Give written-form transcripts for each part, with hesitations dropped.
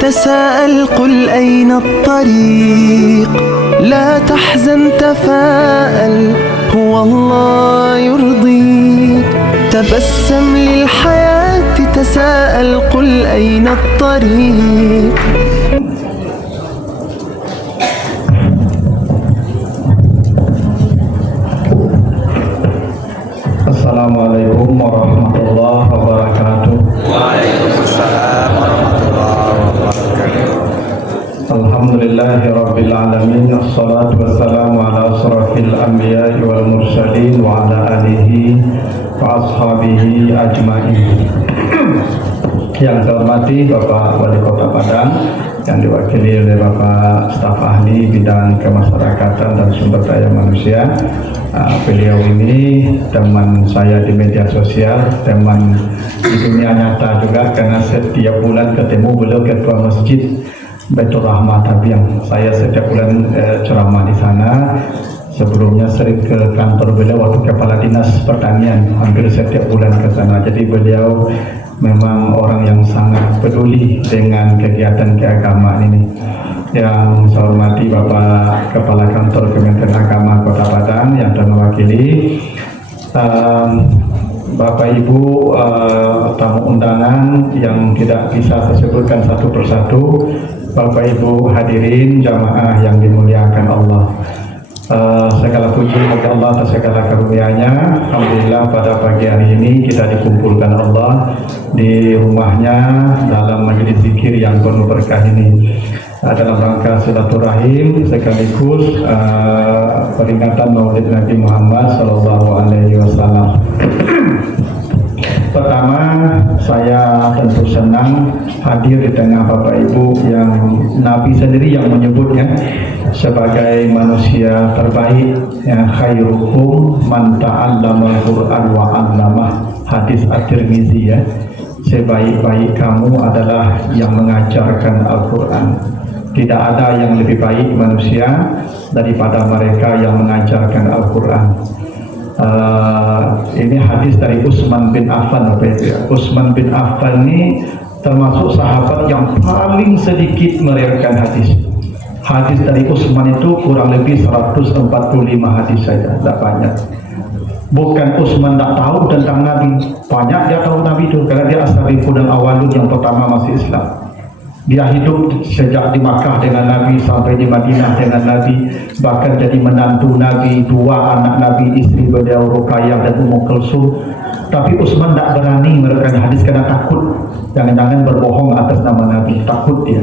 تساءل قل أين الطريق لا تحزن تفاءل هو الله يرضيك تبسم للحياة تساءل قل أين الطريق. Assalamualaikum warahmatullahi wabarakatuh. Waalaikumsalam warahmatullahi wabarakatuh. Alhamdulillahi rabbil alamin. Assalatu wassalamu ala asrafil anbiya'i wal mursalin wa ala alihi wa ashabihi ajma'in. Yang saya hormati Bapak Wali Kota Padang, yang diwakili oleh Bapak Staf Ahli Bidang Kemasyarakatan dan Sumber Daya Manusia. Beliau ini teman saya di media sosial, teman di dunia nyata juga, karena setiap bulan ketemu beliau ketua masjid Baitur Rahmah Tabiang. Saya setiap bulan ceramah di sana. Sebelumnya sering ke kantor beliau waktu Kepala Dinas Pertanian, hampir setiap bulan ke sana. Jadi beliau memang orang yang sangat peduli dengan kegiatan keagamaan ini. Yang saya hormati Bapak Kepala Kantor Kementerian Agama Kota Padang yang telah mewakili, Bapak Ibu tamu undangan yang tidak bisa saya sebutkan satu persatu, Bapak Ibu hadirin jamaah yang dimuliakan Allah. Segala puji bagi Allah atas segala karunia-Nya. Alhamdulillah pada pagi hari ini kita dikumpulkan Allah di rumahnya dalam majelis zikir yang penuh berkah ini, dalam rangka silaturahim sekaligus peringatan Maulid Nabi Muhammad Sallallahu Alaihi Wasallam. Pertama, saya tentu senang hadir di tengah Bapak Ibu yang Nabi sendiri yang menyebutnya sebagai manusia terbaik, yang khairukum man ta'allamal Qur'an wa 'allamah, hadis At-Tirmizi ya. Sebaik-baik kamu adalah yang mengajarkan Al-Quran. Tidak ada yang lebih baik manusia daripada mereka yang mengajarkan Al-Quran. Ini hadis dari Utsman bin Affan. Utsman bin Affan ini termasuk sahabat yang paling sedikit meriwayatkan hadis. Hadis dari Utsman itu kurang lebih 145 hadis saja, tidak banyak. Bukan Utsman tidak tahu tentang Nabi, banyak dia tahu Nabi itu, karena dia as-sabiqun al-awwalun, yang pertama masih Islam. Dia hidup sejak di Makkah dengan Nabi sampai di Madinah dengan Nabi, bahkan jadi menantu Nabi, dua anak Nabi, istri beliau Ruqayyah dan Ummu Kulsum. Tapi Utsman tidak berani merekam hadis karena takut jangan-jangan berbohong atas nama Nabi, takut dia.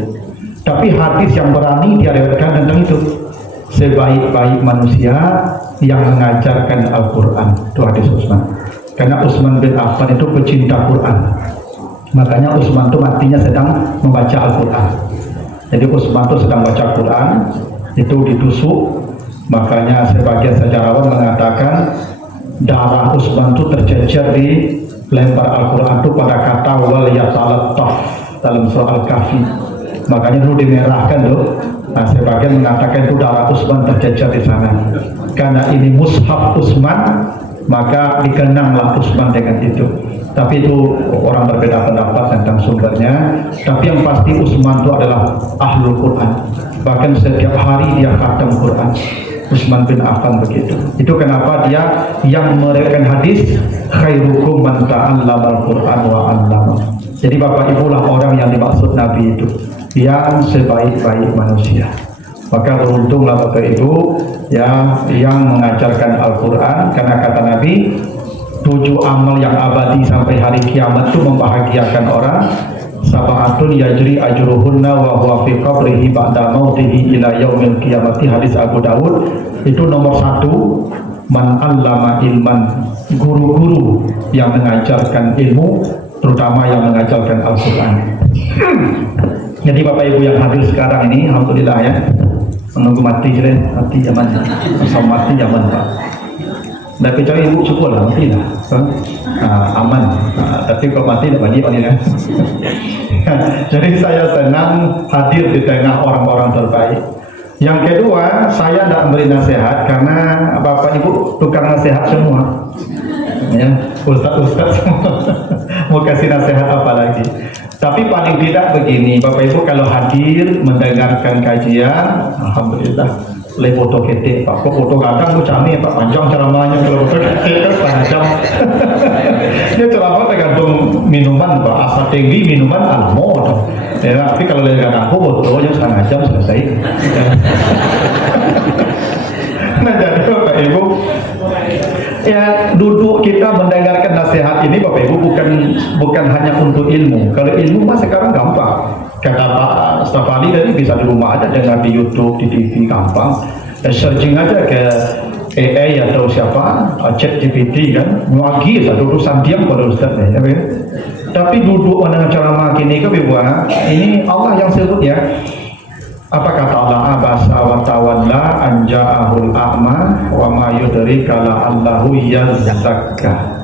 Tapi hadis yang berani dia riwayatkan tentang itu, sebaik-baik manusia yang mengajarkan Al-Quran. Itu hadis Utsman. Karena Utsman bin Affan itu pecinta Quran, makanya Utsman itu matinya sedang membaca Al-Quran. Jadi Utsman itu sedang baca Quran, itu ditusuk. Makanya sebagian sejarawan mengatakan darah Utsman itu tercecer di lembar Al-Quran itu pada kata wal yatalattaf dalam surah Al-Kahfi. Makanya itu dimerahkan tuh. Nah, sebagian mengatakan itu darah Utsman tercecer di sana. Karena ini mushaf Utsman, maka dikenanglah Utsman dengan itu. Tapi itu orang berbeda pendapat tentang sumbernya. Tapi yang pasti Utsman itu adalah ahlul Quran. Bahkan setiap hari dia khatam Quran. Utsman bin Affan begitu. Itu kenapa dia yang meriwayatkan hadis khairukum man ta'allamal Quran wa 'allamah. Jadi Bapak Ibu lah orang yang dimaksud Nabi itu, yang sebaik-baik manusia. Maka beruntunglah Bapak Ibu ya, yang mengajarkan Al-Quran, karena kata Nabi 7 amal yang abadi sampai hari kiamat itu membahagiakan orang. Sab'atun yajri ajruhunna wa huwa fi qabrihi ba'da mautihi ila yaumil qiyamati, hadis Abu Dawud. Itu nomor 1, man 'allama ilman, guru-guru yang mengajarkan ilmu, terutama yang mengajarkan Al-Quran. Jadi Bapak Ibu yang hadir sekarang ini, alhamdulillah ya, menunggu mati zaman, asal mati zaman Pak. Dah kecuali ibu syukur lah, mati lah, aman. Tapi kalau mati dah bagi orang ini. Jadi saya senang hadir di tengah orang-orang terbaik. Yang kedua, saya tidak memberi nasihat karena Bapak Ibu tukang nasihat semua. Ya, ustaz-ustaz semua. Mau kasih nasihat apa lagi? Tapi paling tidak begini, Bapak Ibu kalau hadir mendengarkan kajian, alhamdulillah. Le foto ketik, Pak. Kok foto kadang tu cantik, Pak. Panjang ceramahnya kalau foto ketik kan panjang. Ini ceramah tergantung minuman, Pak. Asa tinggi minuman almond. Ya, tapi kalau dengan aku fotonya setengah jam selesai. Nah jadi Bapak Ibu, ya duduk kita mendengarkan nasihat ini Bapak Ibu bukan hanya untuk ilmu. Kalau ilmu mah sekarang gampang. Kata Pak Stafali tadi bisa di rumah aja dengar di YouTube, di TV gampang. Searching aja ke AI atau siapa, ChatGPT kan, lagi satu urusan diam pada Ustaz ya. Tapi duduk mendengar ceramah gini ke Ibu, ini Allah yang sebut ya. Apa kata Allah? Abasa wa tawalla an ja'ahul a'ma wa ma yudrika la'allahu yazakka.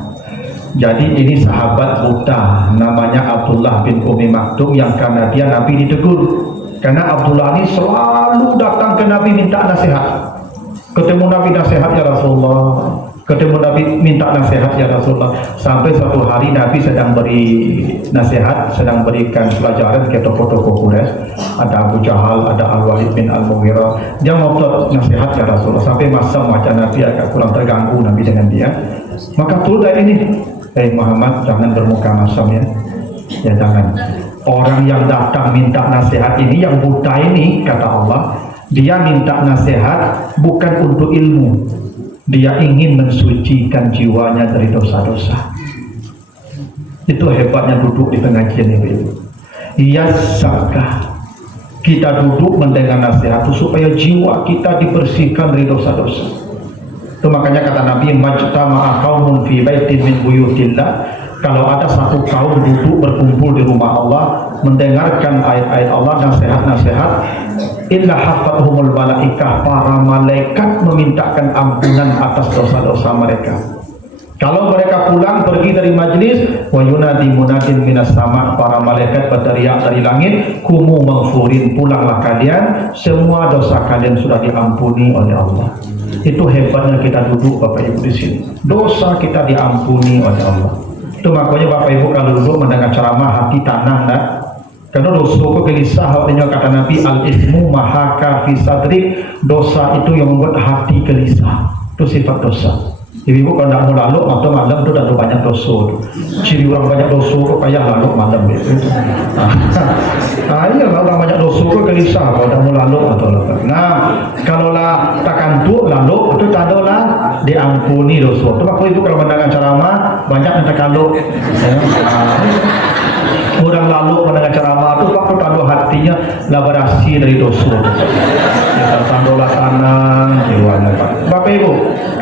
Jadi ini sahabat Buddha namanya Abdullah bin Umi Maktum yang karena dia Nabi ditegur. Karena Abdullah ini selalu datang ke Nabi minta nasihat. Ketemu Nabi nasihat ya Rasulullah. Ketemu Nabi minta nasihat ya Rasulullah. Sampai suatu hari Nabi sedang beri nasihat, sedang berikan pelajaran ke tokoh-tokoh Quraisy. Ada Abu Jahal, ada Al-Walid bin Al-Mughirah. Dia mau nasihat ya Rasulullah. Sampai masa wajah Nabi agak kurang terganggu Nabi dengan dia. Maka turun dari ini, Muhammad jangan bermuka masam ya. Ya jangan. Orang yang datang minta nasihat ini, yang buta ini, kata Allah, dia minta nasihat bukan untuk ilmu. Dia ingin mensucikan jiwanya dari dosa-dosa. Itu hebatnya duduk di pengajian ini. Iya zakah. Kita duduk mendengar nasihat itu supaya jiwa kita dibersihkan dari dosa-dosa. Itu makanya kata Nabi, majtama'a qaumun fi baitin min buyutillah. Kalau ada satu kaum duduk berkumpul di rumah Allah mendengarkan ayat-ayat Allah, nasihat-nasihat, illa hafathumul malaikah, para malaikat memintakan ampunan atas dosa-dosa mereka. Kalau mereka pulang pergi dari majlis, wa yunadi munadin minas sama, para malaikat berteriak dari langit, kumu maghfurin, pulanglah kalian, semua dosa kalian sudah diampuni oleh Allah. Itu hebatnya kita duduk Bapak Ibu di sini. Dosa kita diampuni oleh Allah. Itu makanya Bapak Ibu kalau duduk mendengar ceramah hati tanang nak. Karena dosa itu gelisah, artinya kata Nabi al-ismu mahaka fi sadrik, dosa itu yang membuat hati gelisah. Itu sifat dosa. Ibu kalau tidak mau lalu atau malam itu ada banyak dosa. Ciri orang banyak dosa itu kayak lalu malam itu. Iya orang banyak dosa itu gelisah kalau tidak mau lalu atau lalu. Nah kalau lah tak kantuk lalu itu tadolah diampuni dosa. Itu makanya itu kalau mendengar ceramah banyak yang terkalu. Orang lalu mendengar ceramah itu waktu tanda hatinya lah bersih dari dosa. Ya tandolah tanang jiwanya Pak. Bapak Ibu,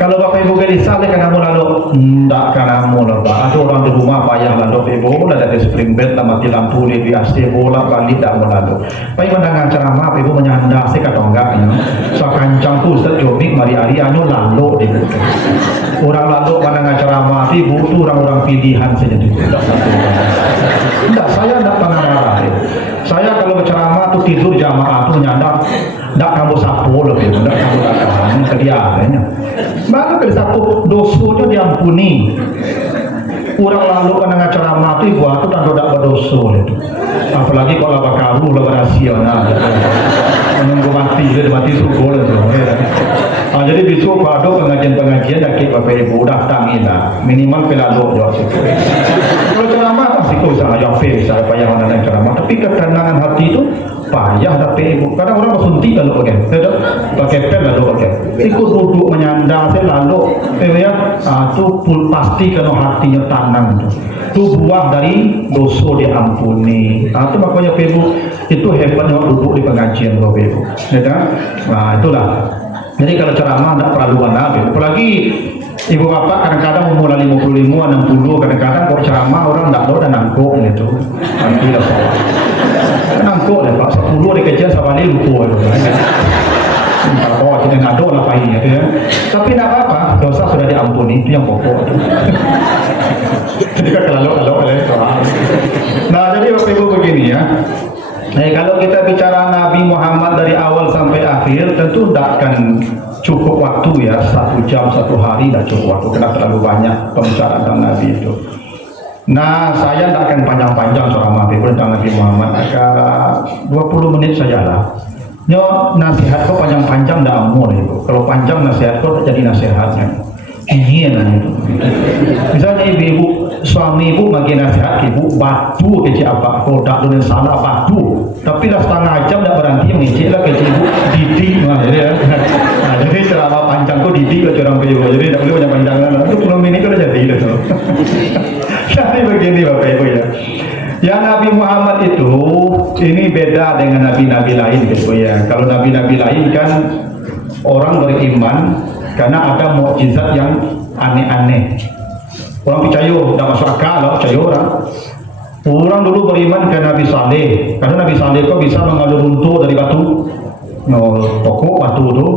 kalau Bapak Ibu gelisah karena mau lalu, tidak karena mau lalu. Ada orang di rumah payah lalu Ibu, lah dari spring bed, lah mati lampu di AC bola balik tidak mau lalu. Baik mendengar ceramah, Ibu menyandar sih kata enggak ya. So kancang tu Ustaz Jomik mari hari anu lalu di orang lalu mendengar ceramah, Ibu tu orang-orang pilihan saja tu. Tidak, saya tidak pernah marah. Saya kalau berceramah tu tidur jamaah tu menyandar. Tak kamu sapu lebih, tak kamu katakan kediamannya. Maka dari satu dosanya diampuni. Orang lalu mendengar ceramah itu buat itu tak berdosa itu. Apalagi kalau bakaru lah berhasil, nah, menunggu mati subuh itu. Jadi besok pada pengajian dak Bapak Ibu datangin lah, minimal pelado jauh situ. Kalau ceramah pasti kau bisa jawab, saya payah mendengar ceramah, tapi ketenangan hati itu payah tapi Ibu. Kadang orang bersuntik lalu pakai pen lalu pakai. Ikut duduk menyandang saya lalu, ya, itu pasti kena hatinya tanang itu. Itu buah dari dosa diampuni. Itu makanya Ibu itu hebatnya duduk di pengajian Bapak Ibu. Ya, nah itulah. Jadi kalau ceramah tidak perlu nabi. Apalagi ibu bapak kadang-kadang umur 55, 60, kadang-kadang kalau ceramah orang tidak tahu dan nangkuk gitu. Nanti lah soal. Nangkuk deh Pak, 10 dikejar sama dia lupa itu. Oh, jadi ngado lah pahitnya itu ya. Tapi tidak apa-apa, dosa sudah diampuni, itu yang pokok. Jadi kalau soal. Nah, jadi Bapak Ibu begini ya. Kalau kita bicara Nabi Muhammad dari awal sampai akhir tentu tidak akan cukup waktu ya, 1 jam 1 hari tidak cukup waktu, karena terlalu banyak pembicaraan tentang Nabi itu. Nah, saya tidak akan panjang-panjang ceramah tentang Nabi Muhammad, agak 20 menit sajalah. Nasihat kau panjang-panjang tidak mau itu. Kalau panjang nasihat kau tak jadi nasihatnya. Ini itu. Misalnya ibu, suami ibu bagi nasihat ibu, batu kecil apa? Kau tak dengan salah batu. Tapi lah setengah jam tidak berhenti mengecek lah kecil ibu didik. Jadi ceramah panjang kau didik ke orang ibu. Jadi tak boleh panjang-panjangan. Itu 10 menit kau dah jadi itu. Jadi begini Bapak Ibu ya. Ya Nabi Muhammad itu ini beda dengan nabi-nabi lain gitu ya. Kalau nabi-nabi lain kan orang beriman karena ada mukjizat yang aneh-aneh. Orang percaya, tidak masuk akal lah percaya orang. Orang dulu beriman ke Nabi Saleh, karena Nabi Saleh kok bisa mengalur unta dari batu. Pokok batu tu,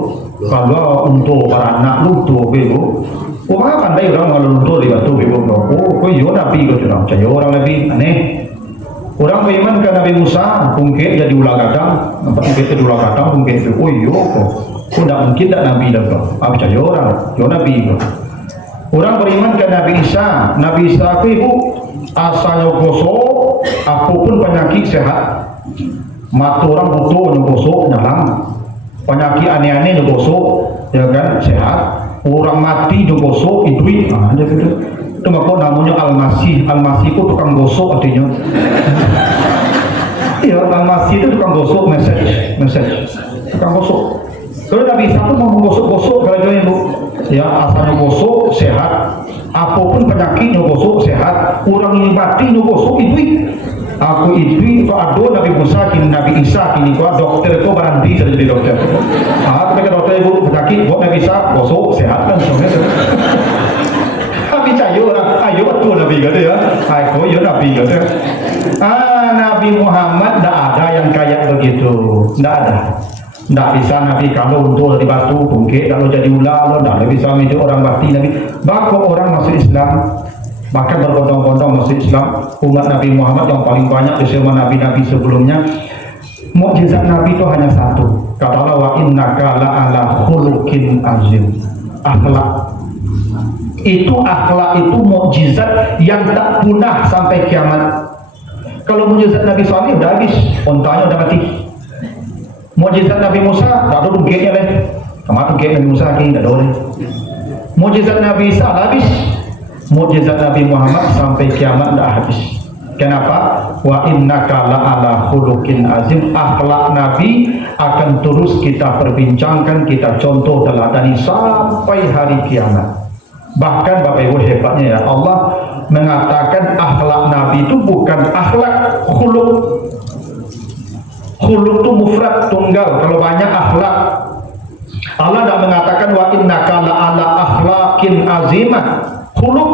kalau unta beranak lu tu bego. Orang pandai orang mengalur unta dari batu bego. Oh, kau yo Nabi kau orang percaya orang Nabi aneh. Orang beriman ke Nabi Musa, mungkin jadi ular gadang, nampak kita jadi ular gadang, mungkin itu. Oh iya kok tidak mungkin tak Nabi dah kau. Apa percaya orang, yo Nabi kau. Orang beriman ke Nabi Isa. Nabi Isa itu asalnya gosok, apapun penyakit sehat. Mata orang butuh gosok nyalang, penyakit aneh-aneh gosok, ya kan sehat. Orang mati gosok hidup, ada gitu. Itu maka namanya Al-Masih. Al-Masih itu tukang gosok artinya. Iya, Al-Masih itu tukang gosok message, tukang gosok. Kalau Nabi Isa itu mau gosok-gosok kalau itu ya asalnya gosok sehat, apapun penyakitnya gosok sehat, orang ini mati gosok itu. Aku itu ada Nabi Musa kini Nabi Isa kini kau dokter kau berhenti jadi dokter. Ketika dokter ibu penyakit buat Nabi Isa gosok sehat kan semuanya. Nabi cayo orang, ayo betul Nabi kata ya, ayo ya Nabi kata. Nabi Muhammad tidak ada yang kayak begitu, tidak ada. Tidak bisa Nabi kalau untuk dari batu bungkit, kalau jadi ular, tidak bisa menjadi orang bakti Nabi. Bahkan orang masuk Islam, bahkan berbondong-bondong masuk Islam. Umat Nabi Muhammad yang paling banyak bersama Nabi-Nabi sebelumnya. Mukjizat Nabi itu hanya satu. Kata Allah, wa innaka la'ala khuluqin azim. Akhlak. Itu akhlak itu mukjizat yang tak punah sampai kiamat. Kalau mukjizat Nabi Saleh udah habis, ontanya udah mati. Mukjizat Nabi Musa tak ada bungkitnya leh. Kemarin bungkit Nabi Musa lagi tak ada oleh. Mukjizat Nabi Isa habis. Mukjizat Nabi Muhammad sampai kiamat tak habis. Kenapa? Wa innaka la'ala khuluqin azim. Akhlak Nabi akan terus kita perbincangkan, kita contoh teladani sampai hari kiamat. Bahkan Bapak Ibu hebatnya ya, Allah mengatakan akhlak Nabi itu bukan akhlak khuluq. Khuluq itu mufrad tunggal, kalau banyak akhlak. Allah tidak mengatakan wa innaka la'ala akhlaqin azimah. Khuluq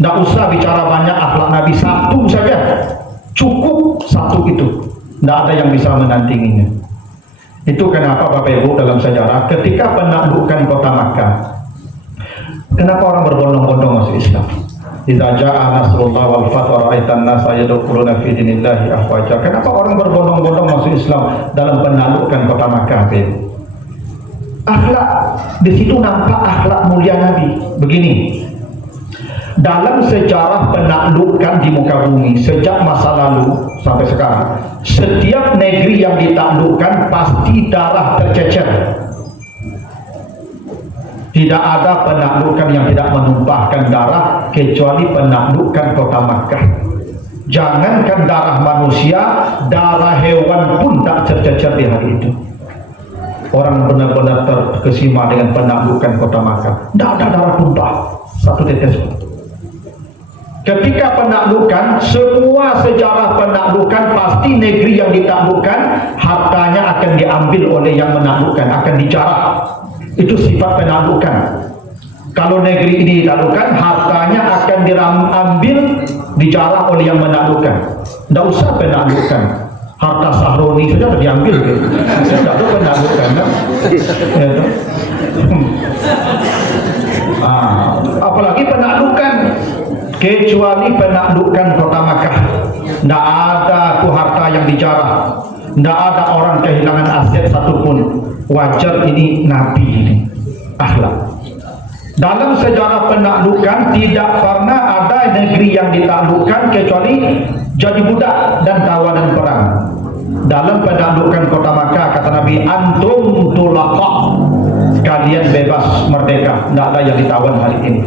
tidak usah bicara banyak akhlak Nabi, satu saja cukup, satu itu tidak ada yang bisa menandinginya. Itu kenapa Bapak Ibu dalam sejarah ketika penaklukan kota Makkah, kenapa orang berbondong-bondong masuk Islam? Idza jaa nasrullah wal fath wa ra'aitan nasa yadkhuluna fi dinillahi afwaja. Kenapa orang berbondong-bondong masuk Islam dalam penaklukan kota Makkah? Akhlak, di situ nampak akhlak mulia Nabi. Begini, dalam sejarah penaklukan di muka bumi sejak masa lalu sampai sekarang, setiap negeri yang ditaklukkan pasti darah tercecer. Tidak ada penaklukan yang tidak menumpahkan darah kecuali penaklukan kota Makkah. Jangankan darah manusia, darah hewan pun tak tercecer di hari itu. Orang benar-benar terkesima dengan penaklukan kota Makkah. Tidak ada darah tumpah satu tetes pun. Ketika penaklukan, semua sejarah penaklukan pasti negeri yang ditaklukkan hartanya akan diambil oleh yang menaklukkan, akan dijarah. Itu sifat penaklukan. Kalau negeri ini ditaklukkan, hartanya akan diambil, dijarah oleh yang menaklukkan. Tidak usah penaklukan. Harta Sahroni saja sudah diambil. Tidak ada penaklukan. Apalagi penaklukan. Kecuali penaklukan kota Makkah, tidak ada tuh harta yang dijarah, tidak ada orang kehilangan aset satupun. Wajar ini Nabi ini akhlak. Dalam sejarah penaklukan tidak pernah ada negeri yang ditaklukkan kecuali jadi budak dan tawanan perang. Dalam penaklukan kota Makkah kata Nabi, antum tulaqa, kalian bebas merdeka, tidak ada yang ditawan hari ini.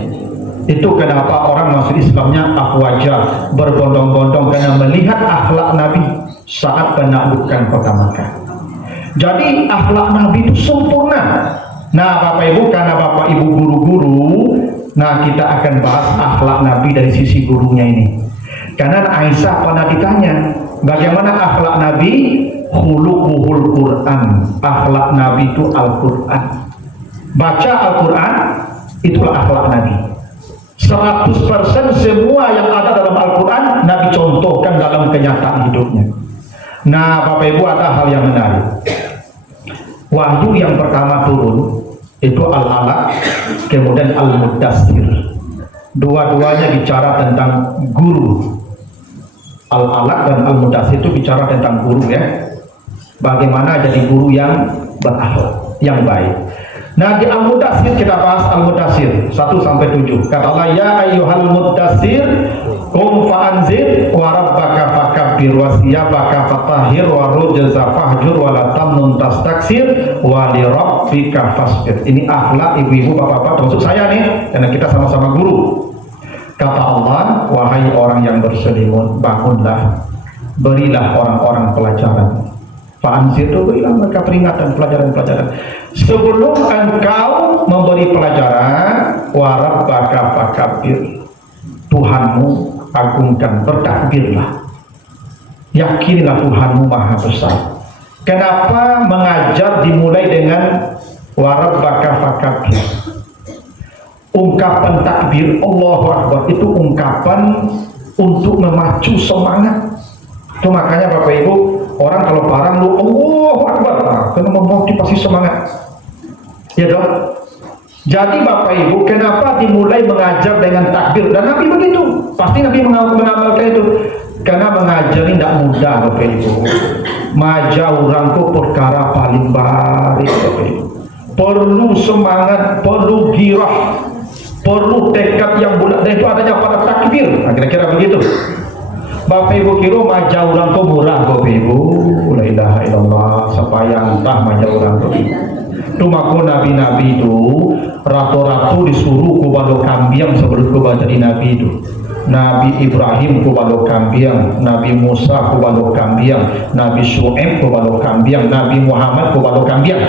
Itu kenapa orang masuk Islamnya afwaja, berbondong-bondong, karena melihat akhlak Nabi saat penaklukan kota Makkah. Jadi akhlak Nabi itu sempurna. Nah Bapak Ibu, karena Bapak Ibu guru-guru, nah kita akan bahas akhlak Nabi dari sisi gurunya ini. Karena Aisyah pernah ditanya, bagaimana akhlak Nabi? Khuluquhul Quran. Akhlak Nabi itu Al-Quran. Baca Al-Quran, itulah akhlak Nabi. 100% semua yang ada dalam Al-Quran Nabi contohkan dalam kenyataan hidupnya. Nah Bapak Ibu, ada hal yang menarik. Wahyu yang pertama turun itu Al-Alaq, kemudian Al-Muddatsir. Dua-duanya bicara tentang guru. Al-Alaq dan Al-Muddatsir itu bicara tentang guru ya. Bagaimana jadi guru yang berakhlak, yang baik. Nah di Al-Muddatsir kita bahas Al-Muddatsir 1-7. Kata Allah, ya ayyuhal muddatsir qum fa'anzir wa rabbaka fakabbir wa siyabaka fatahhir wa rujza fahjur wa la tamnun tastaksir wa li rabbika fasbir. Ini akhlak ibu-ibu, bapak-bapak, termasuk saya nih, karena kita sama-sama guru. Kata Allah, wahai orang yang berselimut, bangunlah, berilah orang-orang pelajaran. Fa'anzir itu berilah mereka peringatan, pelajaran-pelajaran. Sebelum engkau memberi pelajaran, wa rabbaka fakabbir, Tuhanmu agungkan, bertakbirlah, yakinilah Tuhanmu maha besar. Kenapa mengajar dimulai dengan wa rabbaka fakabbir? Ungkapan takbir Allahu Akbar itu ungkapan untuk memacu semangat. Itu makanya Bapak Ibu, orang kalau parang lu Allahu Akbar, karena memotivasi semangat. Ya dong. Jadi Bapak Ibu, kenapa dimulai mengajar dengan takbir? Dan Nabi begitu. Pasti Nabi mengamalkan itu. Karena mengajar ini tidak mudah Bapak Ibu. Maja orang itu perkara paling baik Bapak Ibu. Perlu semangat, perlu girah, perlu tekad yang bulat. Dan itu adanya pada takbir. Nah, kira-kira begitu. Bapak Ibu kira maja orang itu murah Bapak Ibu. La ilaha illallah, sapayang entah maja orang itu. Itu maku nabi-nabi itu ratu-ratu disuruh kubalo kambiang sebelum kubalo jadi nabi itu. Nabi Ibrahim kubalo kambiang, Nabi Musa kubalo kambiang, Nabi Syu'aib kubalo kambiang, Nabi Muhammad kubalo kambiang.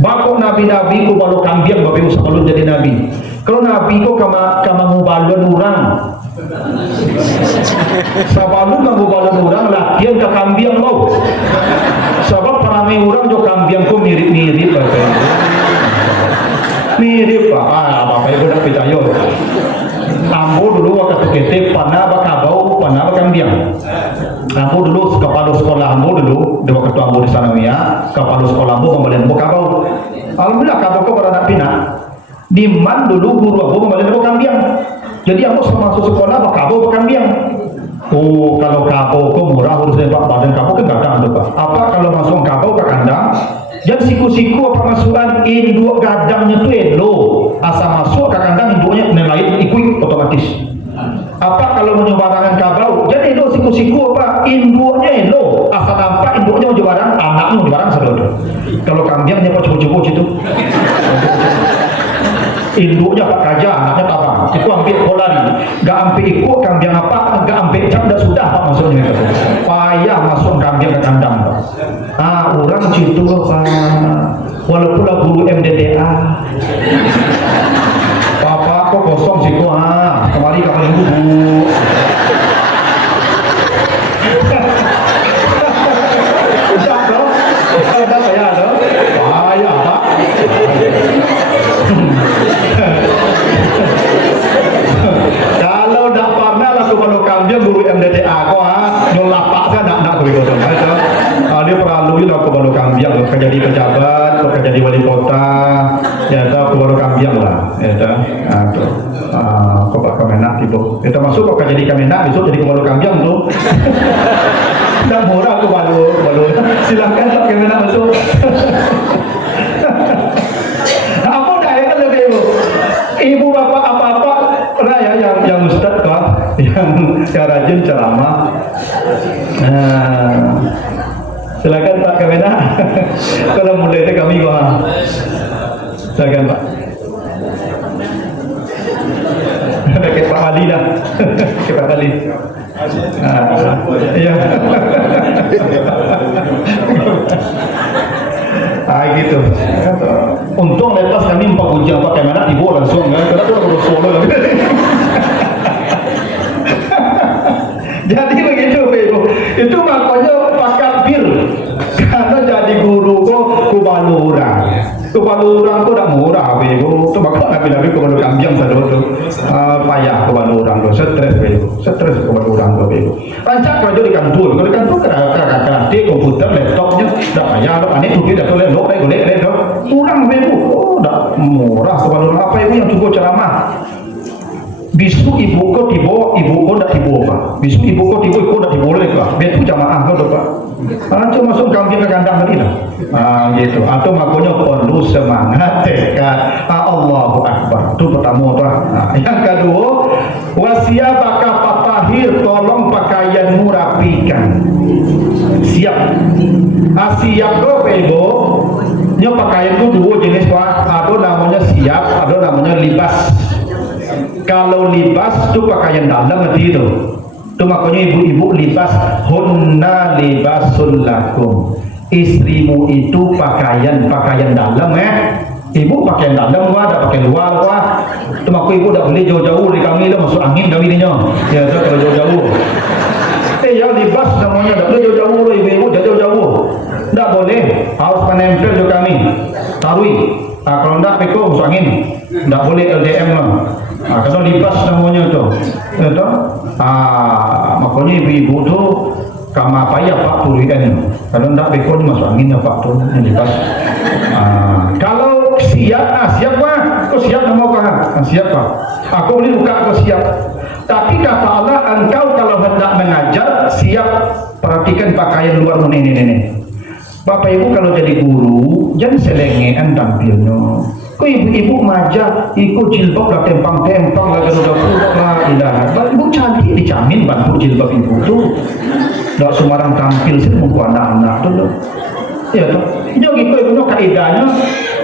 Baku nabi-nabi kubalo kambiang Bapak Ibu sebelum jadi nabi. Kalau nabi itu kama ngubalon orang. Sebelum ngubalon orang latihan ke kambiang lo. Sebab peramai orang jo kambiang ku mirip-mirip Bapak Ibu. Mirip Pak. Bapak Ibu dah percaya. Ambo dulu waktu kita panah bakabau, panah bakambiang. Ambo dulu kepala sekolah ambo dulu, di waktu ambo di sana ya, kepala sekolah ambo pembelian bakabau. Alhamdulillah kabau ke pada pina. Di man dulu guru ambo pembelian bakambiang. Jadi ambo masuk sekolah bakabau bakambiang. Oh, kalau kabau kok murah urus pak badan kabau kan gadang tuh Pak. Apa kalau masuk kabau ke kandang? Dan siku-siku apa masukan induk gadangnya tuh elo. Asal masuk ke kandang induknya nelayan ikut otomatis. Apa kalau menyebarkan kabau? Jadi elo siku-siku apa induknya elo. Asal nampak induknya menyebarkan, anaknya menyebarkan sedodo. Kalau kambingnya apa cukup-cukup itu. Induknya Pak Kaja, anaknya tabang. Itu ambil polari. Gak ambil ikut kambing apa, gak ambil jam dah sudah Pak maksudnya itu. Payah masuk kambing ke kandang Pak. Orang situ Pak. Walaupun lah guru MDTA. Bapak kok kosong sih kok kemari kapan ibu. Udah dong. Ada saya dong. Payah Pak. Kalau tak pernah lah kalau kambing guru MDTA kok nyolapak kan nak begitu aja. Dia perlu lah kalau kambing kerja di pejabat, kerja di wali kota, ya tahu kalau kambing lah, ya tahu. Kok Pak Kemenak itu. Kita masuk kok kerja di Kemenak, besok jadi kalau kambing tuh. Tidak murah aku baru. Silakan Pak Kemenak masuk. Apa dah ya kan lebih ibu? Silakan Pak Kamena. Kalau mulai itu kami wah. Silakan Pak. Dekat Pak Ali lah. Dekat Pak Ali. Iya. Gitu. Untung lepas kami 4 ujian Pak Kamena tiba langsung kan. Karena tu harus solo lah. Jadi begitu Ibu. Itu makanya pakabir. Karena jadi guru kok kubalurang. Kubalurang tu dah murah Ibu. Tu bakal nabi-nabi kubalu kambing saja tu. Payah kubalurang tu, stres Ibu. Stres kubalurang tu Ibu. Rancak kerja di kantor. Kalau di kantor kerja komputer, laptopnya dah payah. Anik tu dia dah boleh lok, boleh tu. Kurang Ibu. Oh, dah murah kubalurang. Apa Ibu yang cukup ceramah? Bisu ibu ko tibo, ibu ko dah tibo Pak. Bisu ibu ko tibo, ibu dah tibo lek Pak. Betul jamaah ko Pak. Cuma masuk kambing ke kandang tadi lah. Gitu. Atau makanya perlu semangat tekad. Allahu Akbar. Itu pertama tu. Yang kedua, wasiyabaka fatahir, tolong pakaianmu rapikan. Siap. Siap ko Ibu. Nya pakaian tu dua jenis Pak. Ada namanya siap, ada namanya libas. Kalau libas tu pakaian dalam nanti itu. Tu makanya ibu-ibu libas hunna libasul lakum. Istrimu itu pakaian dalam Ibu pakaian dalam wah, dah pakai luar wah. Tu makanya ibu dah boleh jauh-jauh dari kami dah masuk angin kami ni nyo. Ya tu kalau jauh-jauh. Ya libas namanya dah boleh jauh-jauh ibu-ibu jauh-jauh. Tak boleh, harus menempel juga kami. Tarui. Kalau tak peko masuk angin. Tak boleh LDM lah. Kalau libas namanya tu, itu, makanya ibu-ibu tu kama payah Pak turian. Kalau tak bekon masuk angin Pak tu libas. Kalau siap, siap Pak. Kau siap nama Pak? Siap Pak. Aku boleh buka kau siap. Tapi kata Allah, engkau kalau hendak mengajar siap, perhatikan pakaian luar ini. Bapak Ibu kalau jadi guru, jangan selengean tampilnya. Kau ibu-ibu majak, ikut jilbab lah tempang-tempang lah udah pula ilah. Ibu cantik dijamin bantu jilbab ibu tu. Tak sembarang tampil sih muka anak-anak tu. Ya tu. Jadi ibu kaedahnya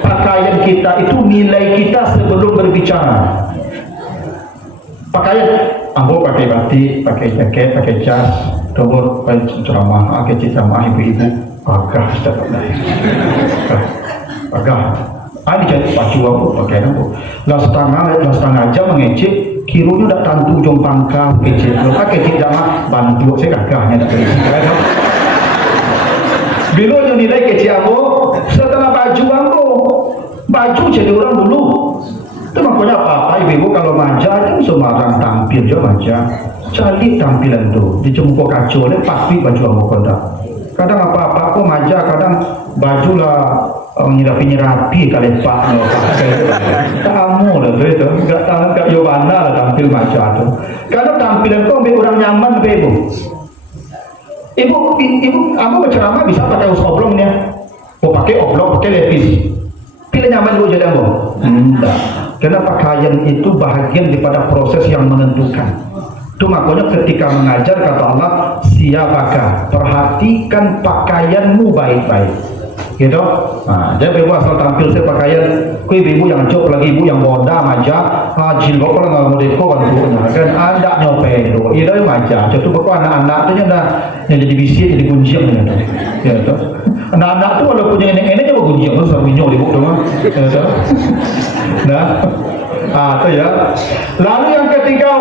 pakaian kita itu nilai kita sebelum berbicara. Pakaian, aku pakai batik, pakai jaket, pakai jas, dobor, pakai ceramah, ibu-ibu, agak dapat dah. Agak. Ada jadi baju aku pakai aku. Lah setengah jam mengecek, kirunya dah tantu jom pangkal kecil. Kalau pakai tidak mah bantu saya gagahnya dah beri. Bila yang nilai kecil aku, setelah baju jadi orang dulu. Itu makanya apa ibu kalau manja itu sembarang tampil je manja. Cari tampilan tu, dijemput kacau ni pasti baju kamu kondak. Kadang apa-apa aku manja, kadang baju lah nyerapi kali Pak kamu lah tu enggak tahu enggak Yobana lah tampil macam tu. Kalau tampilan kau ambil orang nyaman ibu. Ibu aku berceramah bisa pakai oblong ni. Mau pakai oblong, pakai lepis. Pilih nyaman dulu jadi apa? Enggak. Karena pakaian itu bahagian daripada proses yang menentukan. Itu makanya ketika mengajar kata Allah, siapakah? Perhatikan pakaianmu baik-baik. Gitu. Jadi ibu asal tampil saya pakaian, kui ibu yang cok lagi ibu yang boda maja, jilbab kalau nggak mau deko kan ada nyopeng tu, itu maja. Jadi tu anak-anak tu dah yang jadi bisi jadi kunci ni. Gitu. Anak-anak tu walaupun yang ini juga kunci tu sama minyak ibu tu mah. Nah. Tu ya. Lalu yang ketiga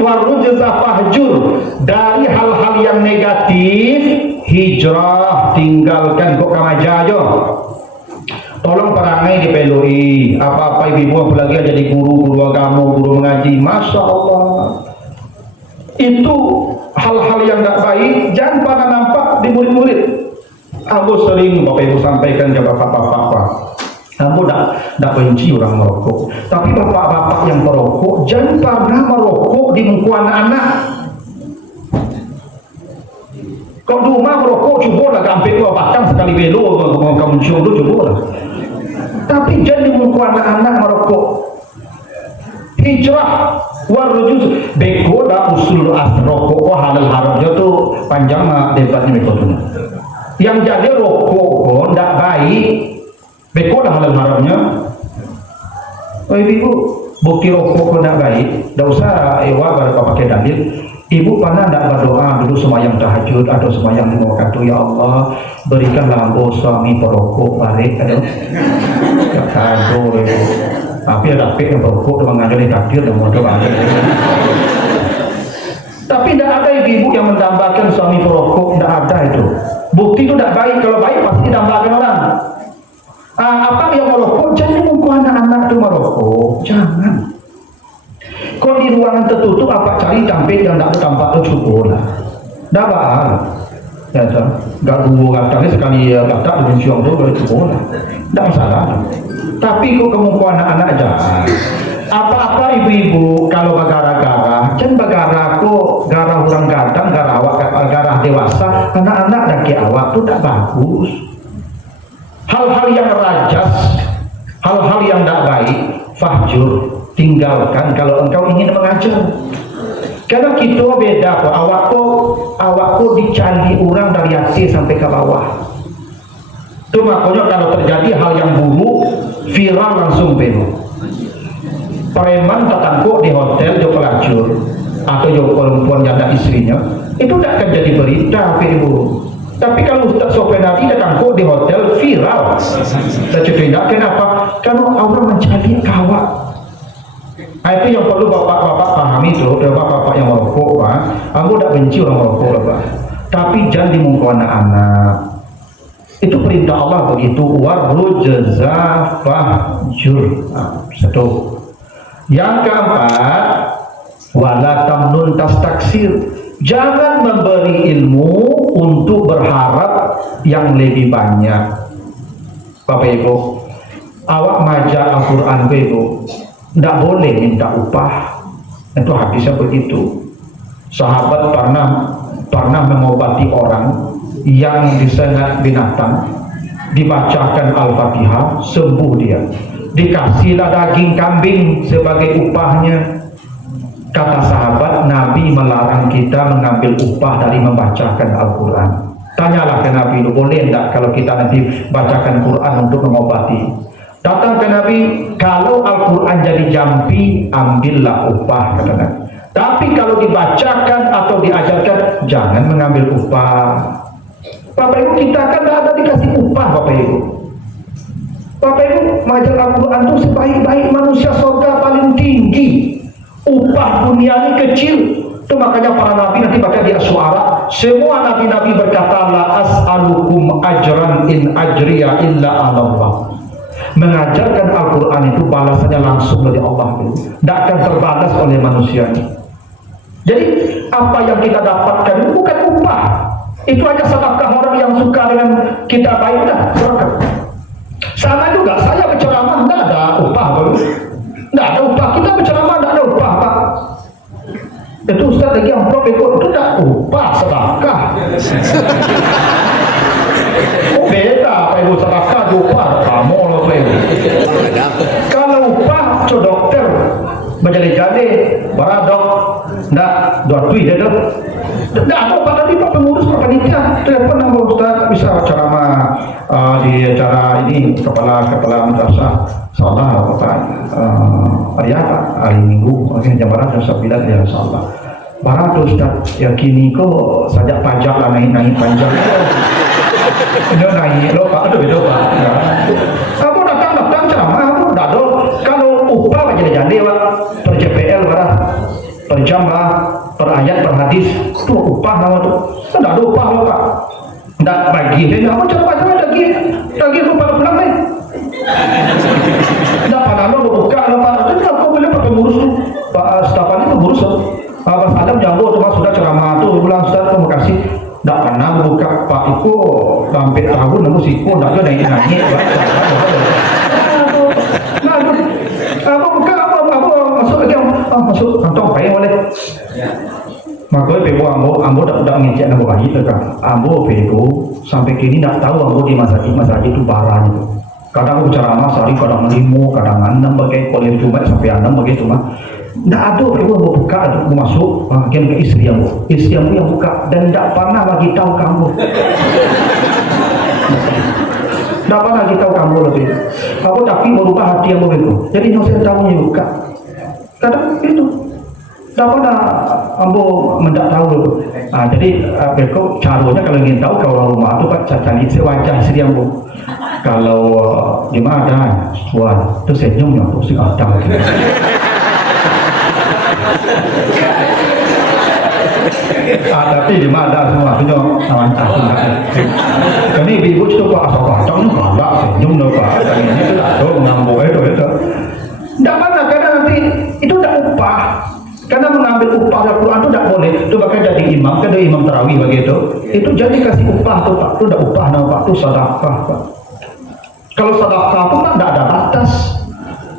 warujza fahjur, dari hal-hal yang negatif hijrah, tinggalkan kok kamaja aja. Tolong perangai dipelui. Apa-apa ibu apalagi jadi guru agama, guru mengaji, masya Allah. Itu hal-hal yang tak baik jangan pernah nampak di murid-murid. Aku sering Bapak Ibu sampaikan ke bapak-bapak. Kamu tak benci orang merokok, tapi bapak-bapak yang merokok jangan pernah merokok di muka anak-anak. Kau di rumah merokok coba lah, gampang kau batang sekali belo kamu cium tu coba lah. Tapi jangan di muka anak-anak merokok. Hijrah warujuz beko dah usul as rokok halal haram tu panjang debatnya beko tu. Yang jadi rokok kok tidak baik. Beko lah halal haramnya. Oh ibu, bukti rokok kok tidak baik. Tidak usah baru pakai dalil. Ibu pernah tidak berdoa dulu semayang tahajud atau semayang 5 waktu, ya Allah berikanlah ambo suami perokok balik, aduh, ya kado, tapi ada pek yang perokok dengan ngajari takdir dan mau doa. Tapi tidak ada ibu yang mendambakan suami perokok, tidak ada itu. Bukti itu tidak baik, kalau baik pasti didambakan orang. Apa yang merokok? Jangan mengku anak-anak itu merokok, jangan. Kalau di ruangan tertutup apa cari tampil yang tak tampak itu cukup lah. Dah bahal. Ya tak. Gak dua katanya sekali kata dengan siang tu boleh cukup lah. Tak masalah. Tapi kok kamu anak-anak jangan. Apa-apa ibu-ibu kalau bagara-gara, jangan bagara kok gara orang gadang, gara awak, gara dewasa, anak-anak daki awak tu tak bagus. Hal-hal yang rajas, hal-hal yang tak baik, fahjur, tinggalkan kalau engkau ingin mengajar. Karena kita beda kok, awakku dicari orang dari atas sampai ke bawah. Itu makanya kalau terjadi hal yang buruk, viral langsung penuh. Preman tertangkap di hotel jo pelacur atau jo perempuan janda istrinya, itu tidak akan jadi berita ibu. Tapi kalau Ustaz Sofenadi tertangkap di hotel viral, saya cerita kenapa? Kalau orang mencari kawat. Itu yang perlu bapak-bapak pahami itu, bapak-bapak yang merokok, Pak. Aku tidak benci orang merokok, Pak. Tapi jangan dimungkau anak-anak. Itu perintah Allah begitu. Warrujza fahjur. Satu. Yang keempat, wala tamnun tastaksir. Jangan memberi ilmu untuk berharap yang lebih banyak. Bapak Ibu, awak maja Al-Quran Ibu. Tidak boleh minta upah. Itu hadisnya begitu. Sahabat pernah mengobati orang yang disengat binatang, dibacakan Al-Fatihah, sembuh dia. Dikasihlah daging kambing sebagai upahnya. Kata sahabat, Nabi melarang kita mengambil upah dari membacakan Al-Quran. Tanyalah ke Nabi, boleh tidak kalau kita nanti bacakan Quran untuk mengobati? Datang ke Nabi, kalau Al-Quran jadi jampi, ambillah upah, kata Nabi. Tapi kalau dibacakan atau diajarkan, jangan mengambil upah. Bapak Ibu, kita kan tidak ada dikasih upah, Bapak Ibu. Bapak Ibu, mengajar Al-Quran itu sebaik-baik manusia surga paling tinggi. Upah dunia ini kecil. Itu makanya para nabi nanti baca di Asy-Syu'ara, semua nabi-nabi berkata, la as'alukum ajran in ajriya illa 'ala Allah. Mengajarkan Al-Quran itu balasannya langsung dari Allah, tidak akan terbalas oleh manusia ini. Jadi apa yang kita dapatkan itu bukan upah, itu hanya sedekah orang yang suka dengan kita baik dah. Sama juga saya berceramah tidak ada upah, tidak ada upah. Kita berceramah tidak ada upah, Pak. Itu Ustaz lagi amplop ikut itu tidak upah, sedekah. Beda Pak Ibu, sedekah upah kamu loh Pak Ibu. Kalau upah co dokter berjali-jali baradok ndak dua tui dia dok ndak ada upah tadi Pak pengurus Pak panitia telepon nama Ustaz bisa ceramah di acara ini kepala madrasah salah Pak hari apa hari Minggu jam barat jam 9 ya insyaallah barat Ustaz ya kini kok sajak pajak lah naik panjang itu naik lo Pak, aduh itu Pak ya. Kamu datang ceramah, kamu tidak ada kalau upah jadi Pak per JPL berapa per jam lah, per ayat, per hadis itu upah nama tuh tidak ada upah loh Pak tidak bagi dia, kamu ceramah lagi upah pulang nih tidak pada lo buka loh Pak itu aku boleh pakai pengurus tuh Pak Stafan itu pengurus tuh Pak Salam jauh cuma sudah ceramah tuh pulang Ustaz terima kasih. Tak pernah buka Pak Iko sampai tahun namun si Iko tak ada naik apa buka apa masuk lagi masuk kantong payah boleh makanya Pebo ambo tak ngecek nama bayi tu kan ambo Pebo sampai kini tak tahu ambo di masjid itu barang itu kadang aku ceramah sehari kadang 5 kadang 6 bagai kuliah Jumat sampai 6 bagai cuma tidak ada Pebo mau buka aku masuk bagian ke istri yang buka dan tidak pernah bagi tahu kamu tak pernah kita tahu kamu lebih. Kamu tapi merubah hati yang begitu. Jadi saya tahu juga. Kadang itu. Tak pernah ambo mendak tahu dulu. Jadi beko caranya kalau ingin tahu kalau rumah itu kan cari wajah istri ambo. Kalau gimana suan itu senyum yang pusing ada. Tapi di mana semua itu mantap banget. Kami ibu itu pak asal kacang enggak senyum dong pak. Ini itu ada ngambo itu. Tidak mana karena nanti itu tidak upah. Karena mengambil upah Al-Quran itu tidak boleh. Itu bahkan jadi imam, kan imam tarawih begitu. Itu jadi kasih upah tuh pak. Itu tidak upah nama pak. Itu sedekah pak. Kalau sedekah itu kan tidak ada batas.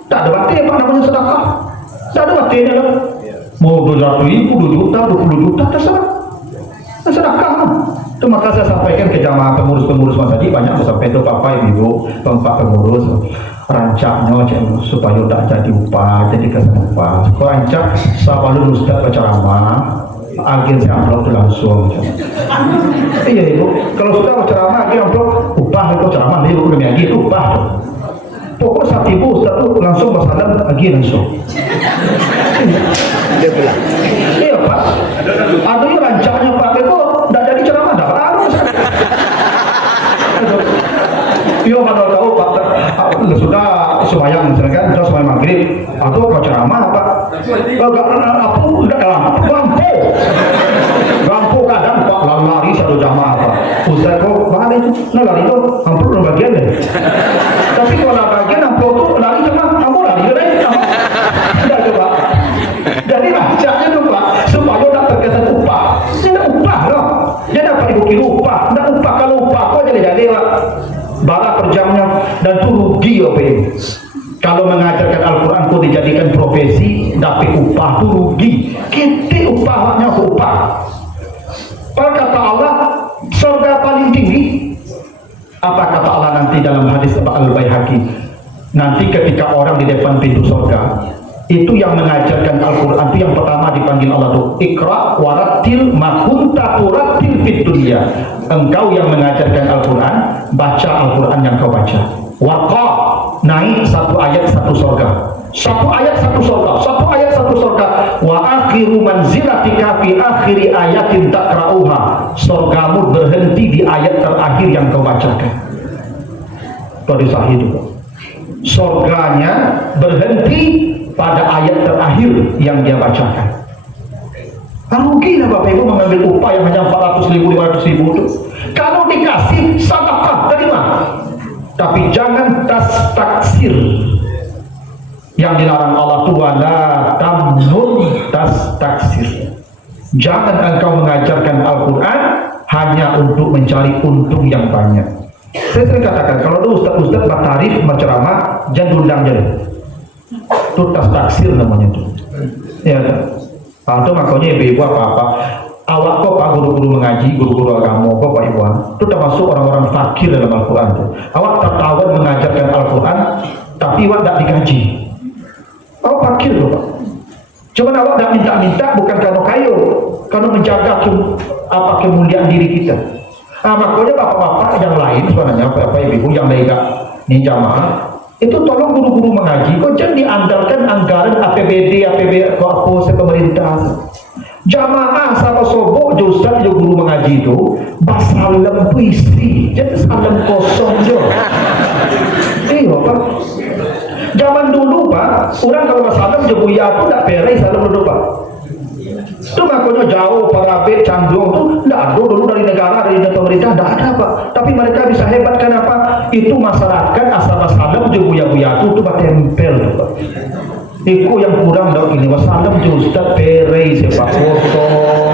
Tak ada batas pak namanya sedekah. Tak ada batasnya loh. Mau 200.000, 2 juta, 20 juta terserah. Sedekah. Itu maka saya sampaikan ke jamaah pengurus-pengurus tadi banyak sampai itu bapak ibu, bapak pengurus rancaknya supaya tidak jadi upah, jadi kesan upah. Kalau rancak sahabat ustaz berceramah, agen saya amplop itu langsung. Iya ibu, kalau sudah berceramah agen amplop upah itu ceramah dia udah lagi itu upah. Pokok saat ibu ustaz itu langsung bersalam agen langsung. Dia bilang. Iya pak, ada yang rancaknya pak itu tidak jadi ceramah, tidak harus. Iya mana tahu pak, sudah sembahyang misalkan, sudah sembahyang maghrib, atau kau ceramah pak, apa udah gampu kadang pak lari satu jamaah pak, ustaz kau balik, lari itu hampir bagian deh. Tapi kalau bagian hampir tu lari cuma kamu lari deh, tidak coba. Jadi rancaknya tu pak, supaya tak terkesan upah, tidak upah loh, dia dapat dibukti upah, tidak upah kalau upah kau jadi pak. Bara per jamnya dan itu rugi apa ini. Kalau mengajarkan Al-Quran kau dijadikan profesi dapat upah itu rugi. Kita upahnya upah. Kata Allah surga paling tinggi. Apa kata Allah nanti dalam hadis Al-Baihaqi? Nanti ketika orang di depan pintu surga, itu yang mengajarkan Al-Quran itu yang pertama dipanggil Allah itu Iqra warattil ma kunta turattil fid dunya. Engkau yang mengajarkan Al-Quran, baca Al-Quran yang kau baca. Waqa, naik satu ayat satu surga. Satu ayat satu surga, satu ayat satu surga. Wa akhiru manzilatika fi akhiri ayatin takra'uha. Surgamu berhenti di ayat terakhir yang kau bacakan. Itu sahih itu. Surganya berhenti pada ayat terakhir yang dia bacakan. Rugi lah Bapak Ibu mengambil upah yang hanya 400.000, 500.000 itu. Kalau dikasih sedekah, terima. Tapi jangan taksir. Yang dilarang Allah itu wala tamnun taksir. Jangan engkau mengajarkan Al-Quran hanya untuk mencari untung yang banyak. Saya sering katakan kalau ada ustaz-ustaz bertarif berceramah jangan diundang jadi. Itu taksir namanya itu. Ya kan? Atau makanya ibu apa-apa awak kok pak guru-guru mengaji, guru-guru agama kok pak ibu itu termasuk orang-orang fakir dalam Al-Quran itu. Awak tertawan mengajarkan Al-Quran tapi awak tidak digaji, awak fakir loh pak. Cuma awak tidak minta-minta bukan karena kayu, karena menjaga kemuliaan diri kita. Makanya bapak-bapak yang lain sebenarnya bapak ibu yang lain nih jamaah itu tolong guru-guru mengaji kok jangan diandalkan anggaran APBD kok pemerintah. Jamaah sama sobok ustaz yang guru mengaji itu basalam puisi jadi salam kosong jo. Iya pak, zaman dulu pak orang kalau basalam jebuya aku tak beres salam dulu pak. Itu makanya jauh Parabet, Canggung itu tidak ada dulu dari negara, dari pemerintah tidak ada pak. Tapi mereka bisa hebat kenapa? Itu masyarakat asal wasalam je buya-buya itu tempel tuh pak. Itu yang kurang dong ini wasalam je ustaz perei sepak potong.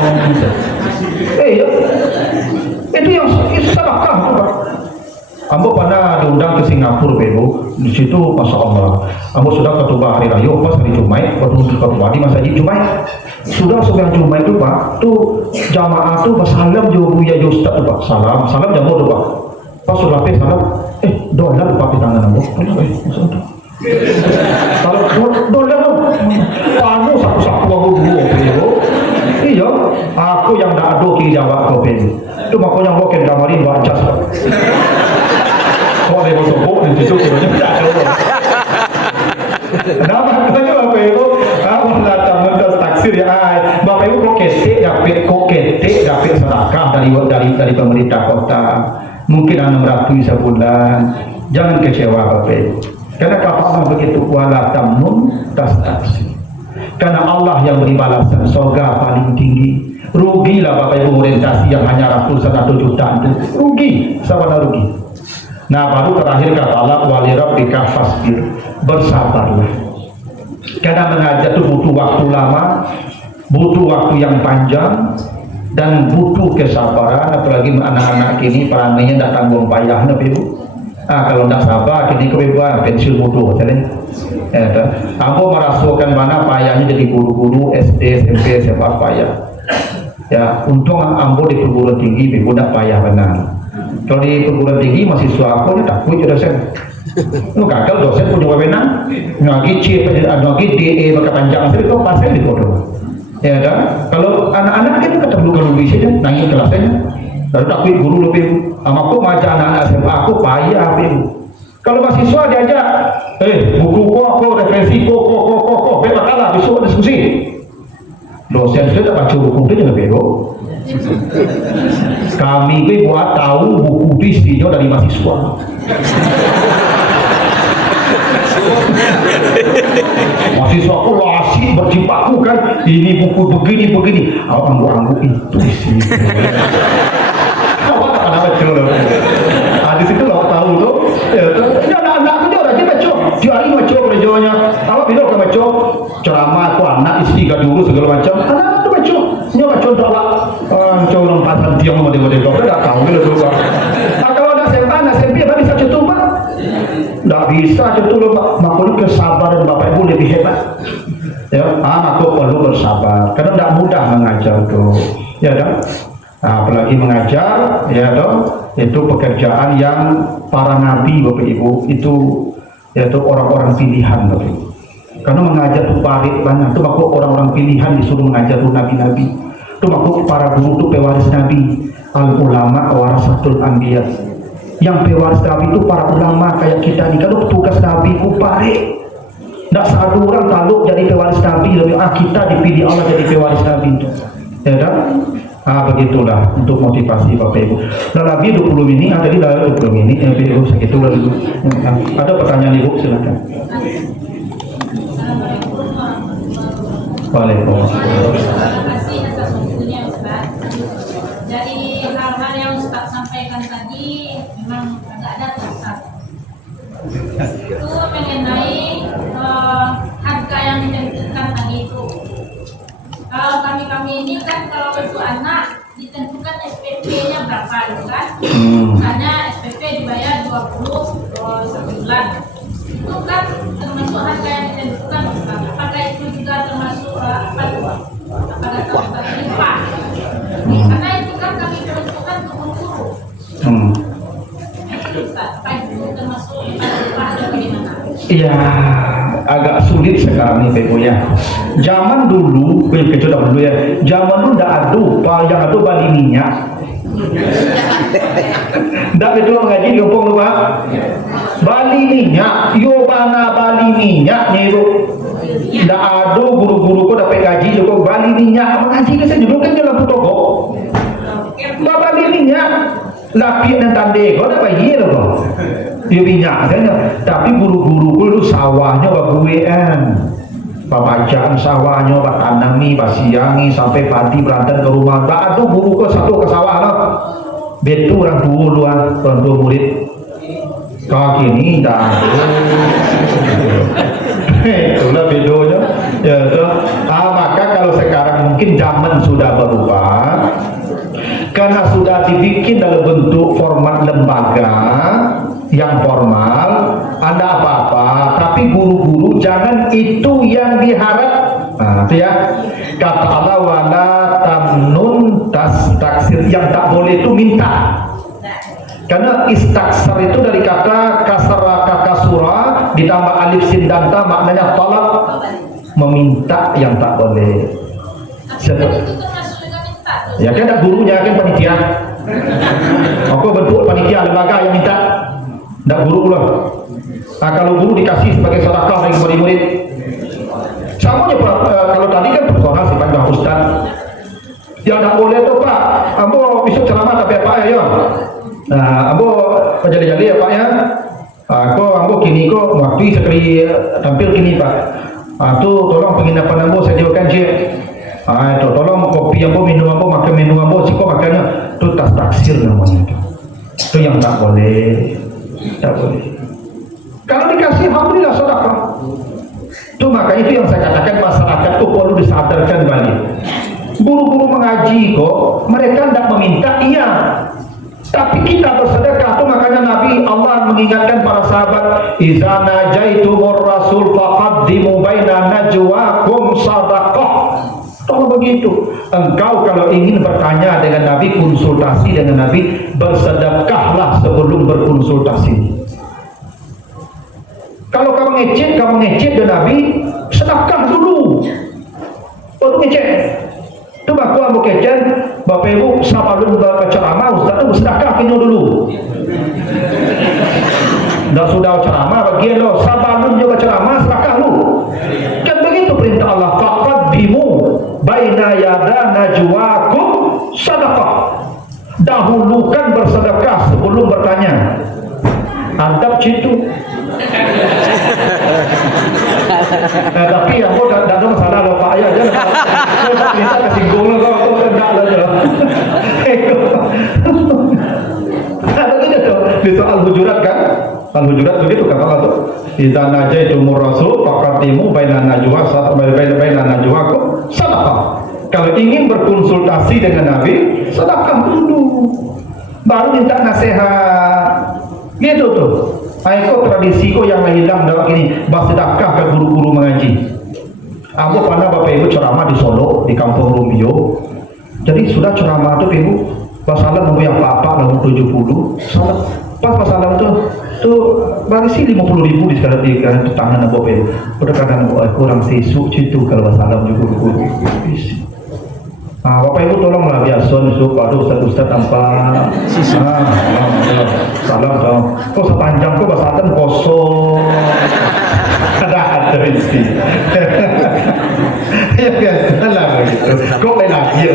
Ya. Itu yang itu sedekah tuh pak. Ambo pernah diundang ke Singapura Bebo, di situ masya Allah. Ambo sudah ketubah hari raya pas hari Jumat, ketubah di masa Jumat. Sudah sebenarnya Jumat itu pak, tuh jamaah tuh bersalam jauh ya Ustaz tuh pak, salam jamu tuh pak. Pas sudah salam, dolar pak di tangan Ambo. Kalau dolar kamu sapu-sapu aku dulu Bebo. Iya, aku yang tak ada kiri jawab kau Bebo. Itu makanya aku kena kamarin wajah. Kau ada pelita kota, mungkin 600 sebulan. Jangan kecewa Bapak Ibu. Karena kata Allah begitu, wala tamnun tastaksi. Karena Allah yang beri balasan surga paling tinggi. Rugilah Bapak Ibu orientasi yang hanya ratusan atau jutaan itu. Rugi, sama rugi. Nah baru terakhir kata Allah, walirabbika fasbir, bersabarlah. Karena mengajar itu butuh waktu lama, butuh waktu yang panjang, dan butuh kesabaran. Apalagi anak-anak kini peranainya tidak tanggung payah, Bapak Ibu. Kalau tidak sabar, kini kebebasan pensiun muda, Ambo merasakan mana payahnya jadi guru-guru SD, SMP, SMA payah. Ya, untung ambo di perguruan tinggi, Ibu tidak payah benar. Kalau di perguruan tinggi mahasiswa aku takut ya dosen. Lu gagal dosen punya wewenang, ngagi C, ngagi DE maka panjang asli itu pasien di foto. Ya kan? Kalau anak-anak itu ketemu kalau bisa aja nangis kelasnya. Lalu takut guru lebih, aku ngajar anak-anak SMA aku payah Ibu. Kalau mahasiswa diajak, buku kok, referensi kok, bebas kalah besok diskusi. Dosen sudah tak baca buku itu juga bego. Kami itu buat tahu buku itu isinya dari mahasiswa. Mahasiswa aku asik berjibaku kan, ini buku begini. Anggu itu sih. Awak tak ada betul. Di situ lo tahu tuh. Ya anak-anak itu rajin baca. Diari baca kerjanya. Awak bila ke baca ceramah aku anak istri dulu segala macam. Anak itu baca. Dia baca untuk awak. Orang pasal tiang model-model kau tak tahu bila juga. Kalau ada SMA, SMP apa bisa cetul Pak? Tak bisa cetul Pak. Makanya kesabaran Bapak Ibu lebih hebat. Ya, aku perlu bersabar. Karena tidak mudah mengajar tuh. Ya kan? Nah, apalagi mengajar, ya dong, itu pekerjaan yang para nabi Bapak Ibu itu yaitu orang-orang pilihan Bapak Ibu. Karena mengajar itu parit banyak, itu aku orang-orang pilihan disuruh mengajar itu nabi-nabi. Itu aku para guru itu pewaris nabi, al ulama warasatul anbiya. Yang pewaris nabi itu para ulama kayak kita nih. Kalau tugas nabi itu parit. Tidak satu orang taluk jadi pewaris nabi, lebih kita dipilih Allah jadi pewaris nabi itu. Ya kan? Begitulah untuk motivasi Bapak Ibu. Nah, lagi 20 menit, tadi dah 20 menit, Ibu sakit itu dulu. Ada pertanyaan Ibu, silakan. Waalaikumsalam. Terima kasih atas waktunya Ustaz. Dari hal-hal yang Ustaz sampaikan tadi memang agak ada Ustaz. Itu mengenai harga yang ditentukan tadi itu. Kalau kami ini kan kalau untuk anak ditentukan SPP-nya berapa gitu kan? Misalnya SPP dibayar 20 sebulan. Itu kan termasuk harga yang ditentukan Ustaz. Apakah itu juga termasuk apakah upah? Karena itu kan kami peruntukkan untuk guru. Apa itu termasuk upah atau bagaimana? Iya, agak sulit sekarang nih Ibu ya. Zaman dulu, kecuali dulu ya. Zaman dulu tidak ada, yang ada bali minyak. Tidak betul mengaji di Kampung lu Pak. Bali minyak, yo bana bali minyak nih Bu. Tidak ada guru-guru kok dapat gaji juga bali minyak mengaji ke sini dulu kan dalam toko. Bali minyak, lapis dan tandai kau dapat gila kok. Dia minyak kan, tapi guru-guru itu sawahnya baguean, pembacaan sawahnya, tanami, siangi sampai padi berantar ke rumah. Tak ada guru ke satu ke sawah lah. Betul orang tua luar, orang tua murid. Kau kini tak ada. Itulah bedonya. Ya, maka kalau sekarang mungkin zaman sudah berubah. Karena sudah dibikin dalam bentuk format lembaga yang formal, ada apa-apa, tapi guru-guru jangan itu yang diharap. Nah, itu ya. Kata Allah wala tamnun tastaksir, yang tak boleh itu minta. Karena istaksar itu dari kata kasara kakasura ditambah alif sin dan ta, maknanya tolak, meminta yang tak boleh. Ya kan ada gurunya kan panitia. Aku bentuk panitia lembaga yang minta. Tidak guru pula. Nah, kalau guru dikasih sebagai sedekah bagi murid-murid. Sama aja Pak, kalau tadi kan personal sifatnya Ustaz. Ya tidak boleh tuh Pak. Ambo mau besok ceramah tapi apa ya? Nah, ambo jadi ya Pak ya. Ambo kini waktu sekali tampil kini Pak. Tu tolong penginapan ambo sediakan je. Itu tolong kopi ambo, minum ambo, makan minum ambo, siko makannya tu tas taksir namanya itu. Itu yang tak boleh. Tak boleh. Kalau dikasih alhamdulillah sedekah. Itu makanya itu yang saya katakan masyarakat itu perlu disadarkan balik. Guru-guru mengaji kok mereka tidak meminta iya. Tapi kita bersedekah tuh, makanya Nabi Allah mengingatkan para sahabat, "Iza najaitumur rasul faqaddimu baina najwakum sadaqah." Kalau begitu, engkau kalau ingin bertanya dengan Nabi, konsultasi dengan Nabi, bersedekahlah sebelum berkonsultasi. Kalau kamu ngecek dengan Nabi, sedekah dulu. Baru ngecek. Itu aku ambil kecen, Bapak Ibu sabalun ceramah, Ustaz itu bersedekah kini dulu. Dan sudah ceramah bagian lo, sabalun juga ceramah, sedekah lu. Kan begitu perintah Allah, faqaddimu baina yada najwakum sadaqah. Dahulukan bersedekah sebelum bertanya. Antap situ. Tapi yang kau tak ada masalah loh Pak Ayah aja. Kita kesinggung loh kau tidak aja. Begitu tuh di soal hujurat kan? Al-Hujurat begitu kata Allah tuh. Idza najaitumur rasul faqaddimu baina najwakum sadaqah. Kalau ingin berkonsultasi dengan Nabi, sedekah dulu. Baru minta nasihat. Gitu tuh. Aiko tradisi ko yang hilang dalam ini bersedekah ke guru-guru mengaji. Aku pernah Bapak Ibu ceramah di Solo, di Kampung Rumbio. Jadi sudah ceramah itu Ibu, pasalan nomor yang Pak nomor 70. Salah. Pas pasalan tuh barisi 50.000 di sekarang di tangan Bapak Ibu. Udah kadang kurang sisuk situ kalau pasalan juga guru. Bapak Ibu tolonglah biasa nusuk aduh Ustaz tanpa salam dong. Kok sepanjang kok bahasa kosong. Ada isi. Ya biasalah begitu. Kok lagi.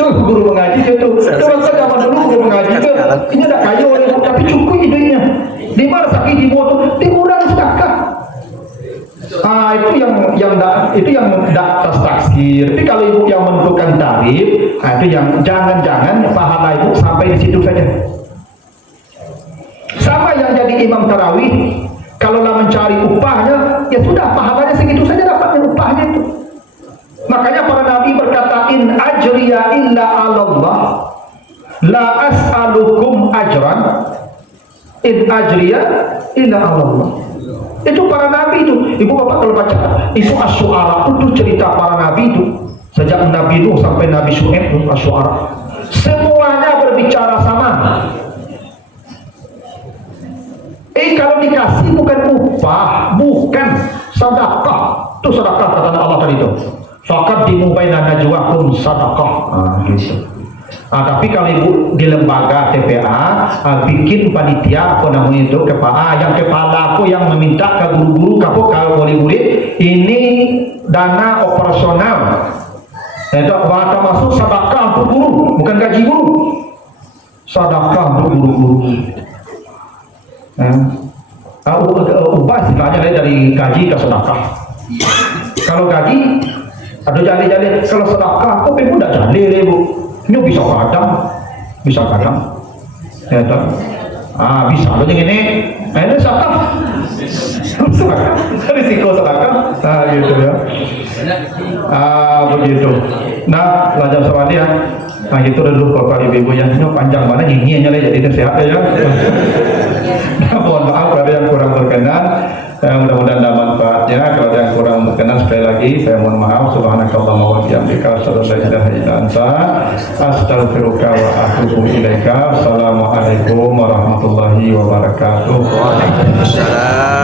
Tuh guru mengaji itu. Kalau saya zaman dulu guru mengaji itu ini ada kayu tapi cukup idenya. Di mana sakit di motor dikurang sedekah. Itu yang tas taksir. Tapi kalau ibu yang menentukan tarif, itu yang jangan pahala ibu sampai di situ saja. Sama yang jadi imam tarawih, kalau lah mencari upahnya, ya sudah pahalanya segitu saja dapatnya upahnya itu. Makanya para nabi berkata, in ajriya illa 'alallah, la as'alukum ajran, in ajriya illa 'alallah. Itu para nabi itu. Ibu bapak kalau baca itu Asy-Syu'ara itu cerita para nabi itu sejak Nabi Nuh sampai Nabi Syu'aib itu Asy-Syu'ara semuanya berbicara sama. Kalau dikasih bukan upah, bukan sedekah. Itu sedekah kata Allah tadi itu. Faqaddimu baina najwakum sadaqah. Gitu. Tapi kalau ibu di lembaga TPA bikin panitia apa namanya itu yang kepala aku yang meminta ke guru-guru ke murid-murid ini dana operasional itu bahasa masuk sedekah untuk guru bukan gaji guru, sedekah untuk guru-guru. Ubah istilahnya dari gaji ke sedekah. Kalau gaji ada jadi kalau sedekah kok ibu tidak jadi ibu. Ini bisa kadang, ya tak? Bisa loh yang ini sedekah, risiko sedekah, gitu ya. Begitu. Nah, belajar sama dia. Nah, gitu dulu Bapak Ibu yang ini panjang mana ini aja jadi sehat ya. Nah, mohon maaf kalau yang kurang berkenan. Mudah-mudahan ada manfaatnya. Kalau ada yang kurang berkenan sekali lagi saya mohon maaf. Subhanakallahumma wa bihamdika asyhadu an la ilaha illa anta astaghfiruka wa atubu ilaika. Assalamualaikum warahmatullahi wabarakatuh. Waalaikumsalam.